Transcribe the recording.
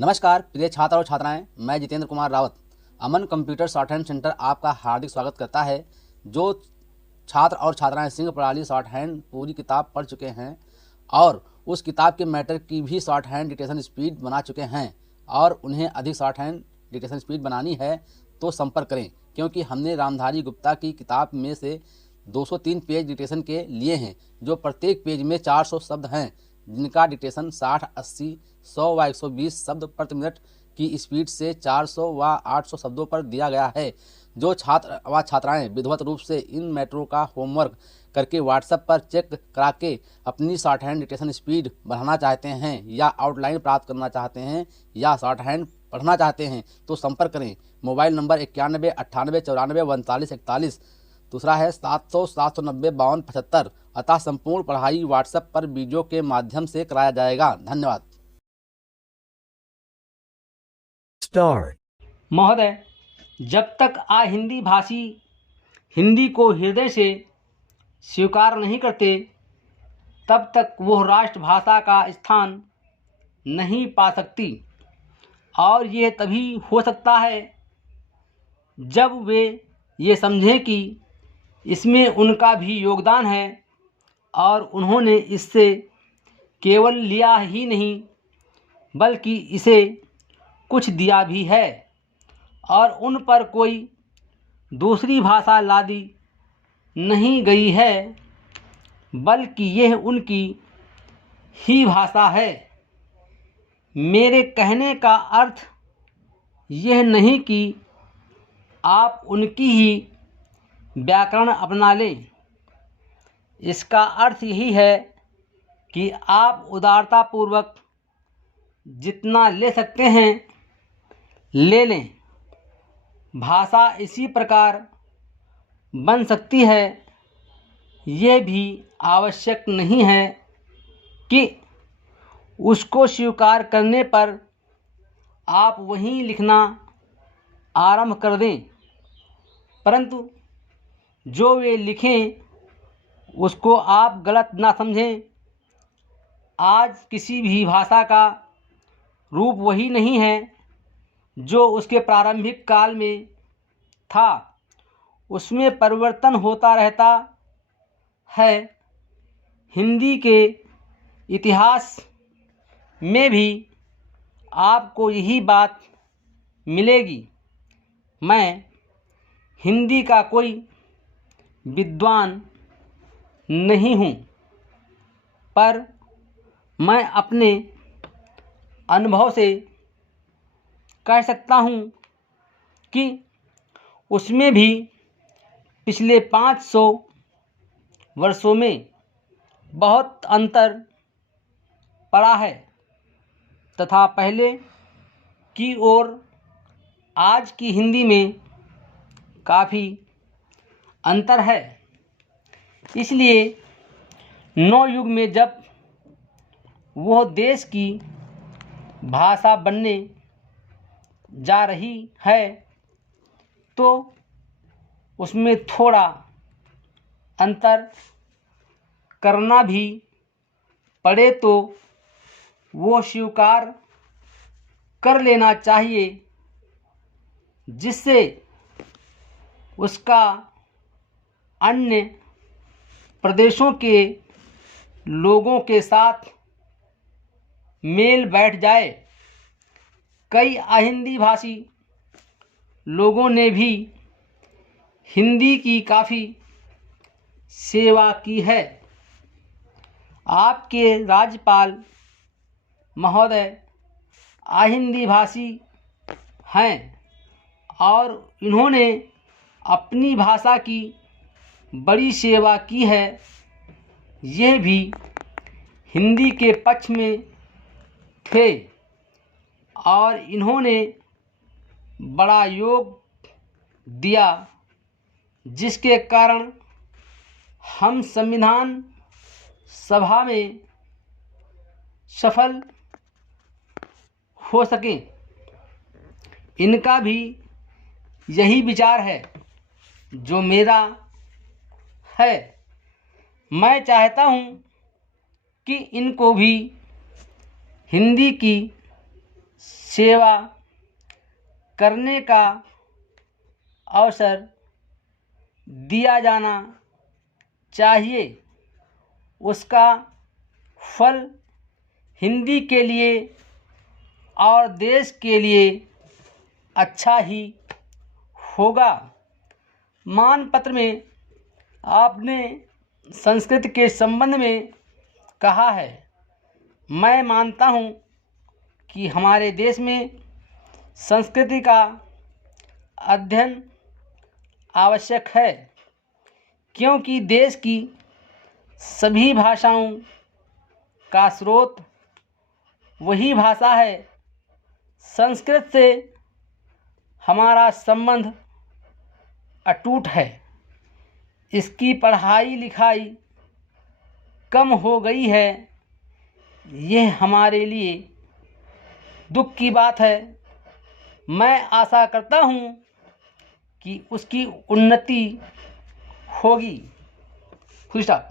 नमस्कार प्रिय छात्र और छात्राएं, मैं जितेंद्र कुमार रावत अमन कंप्यूटर शॉर्ट हैंड सेंटर आपका हार्दिक स्वागत करता है। जो छात्र और छात्राएं सिंह प्रणाली शॉर्ट हैंड पूरी किताब पढ़ चुके हैं और उस किताब के मैटर की भी शॉर्ट हैंड डिक्टेशन स्पीड बना चुके हैं और उन्हें अधिक शॉर्ट हैंड डिक्टेशन स्पीड बनानी है तो संपर्क करें, क्योंकि हमने रामधारी गुप्ता की किताब में से 203 पेज डिक्टेशन के लिए हैं, जो प्रत्येक पेज में 400 शब्द हैं, जिनका डिक्टेशन 60, 80, 100 व 120 शब्द प्रति मिनट की स्पीड से 400 व 800 शब्दों पर दिया गया है। जो छात्र व छात्राएं विधिवत रूप से इन मैटरों का होमवर्क करके व्हाट्सएप पर चेक करा के अपनी शॉर्ट हैंड डिक्टेशन स्पीड बढ़ाना चाहते हैं या आउटलाइन प्राप्त करना चाहते हैं या शॉर्ट हैंड पढ़ना चाहते हैं तो संपर्क करें। Mobile number 91 98 94 39 41। दूसरा है 700 790 52 75। अतः संपूर्ण पढ़ाई व्हाट्सएप पर वीडियो के माध्यम से कराया जाएगा। धन्यवाद। महोदय, जब तक हिंदी भाषी हिंदी को हृदय से स्वीकार नहीं करते तब तक वह राष्ट्रभाषा का स्थान नहीं पा सकती, और ये तभी हो सकता है जब वे ये समझें कि इसमें उनका भी योगदान है और उन्होंने इससे केवल लिया ही नहीं बल्कि इसे कुछ दिया भी है और उन पर कोई दूसरी भाषा लादी नहीं गई है, बल्कि यह उनकी ही भाषा है। मेरे कहने का अर्थ यह नहीं कि आप उनकी ही व्याकरण अपना लें। इसका अर्थ यही है कि आप उदारतापूर्वक जितना ले सकते हैं ले लें। भाषा इसी प्रकार बन सकती है, यह भी आवश्यक नहीं है कि उसको स्वीकार करने पर आप वहीं लिखना आरंभ कर दें, परंतु जो वे लिखें उसको आप गलत ना समझें। आज किसी भी भाषा का रूप वही नहीं है जो उसके प्रारंभिक काल में था, उसमें परिवर्तन होता रहता है। हिंदी के इतिहास में भी आपको यही बात मिलेगी। मैं हिंदी का कोई विद्वान नहीं हूँ, पर मैं अपने अनुभव से कह सकता हूँ कि उसमें भी पिछले 500 वर्षों में बहुत अंतर पड़ा है तथा पहले की ओर आज की हिंदी में काफ़ी अंतर है। इसलिए नवयुग में जब वह देश की भाषा बनने जा रही है तो उसमें थोड़ा अंतर करना भी पड़े तो वो स्वीकार कर लेना चाहिए, जिससे उसका अन्य प्रदेशों के लोगों के साथ मेल बैठ जाए। कई अहिंदी भाषी लोगों ने भी हिंदी की काफ़ी सेवा की है। आपके राज्यपाल महोदय अहिंदी भाषी हैं और इन्होंने अपनी भाषा की बड़ी सेवा की है। यह भी हिंदी के पक्ष में थे और इन्होंने बड़ा योग दिया, जिसके कारण हम संविधान सभा में सफल हो सकें। इनका भी यही विचार है जो मेरा है। मैं चाहता हूँ कि इनको भी हिंदी की सेवा करने का अवसर दिया जाना चाहिए। उसका फल हिंदी के लिए और देश के लिए अच्छा ही होगा। मानपत्र में आपने संस्कृत के संबंध में कहा है, मैं मानता हूँ कि हमारे देश में संस्कृति का अध्ययन आवश्यक है, क्योंकि देश की सभी भाषाओं का स्रोत वही भाषा है। संस्कृत से हमारा संबंध अटूट है। इसकी पढ़ाई लिखाई कम हो गई है, यह हमारे लिए दुख की बात है। मैं आशा करता हूँ कि उसकी उन्नति होगी। Full stop.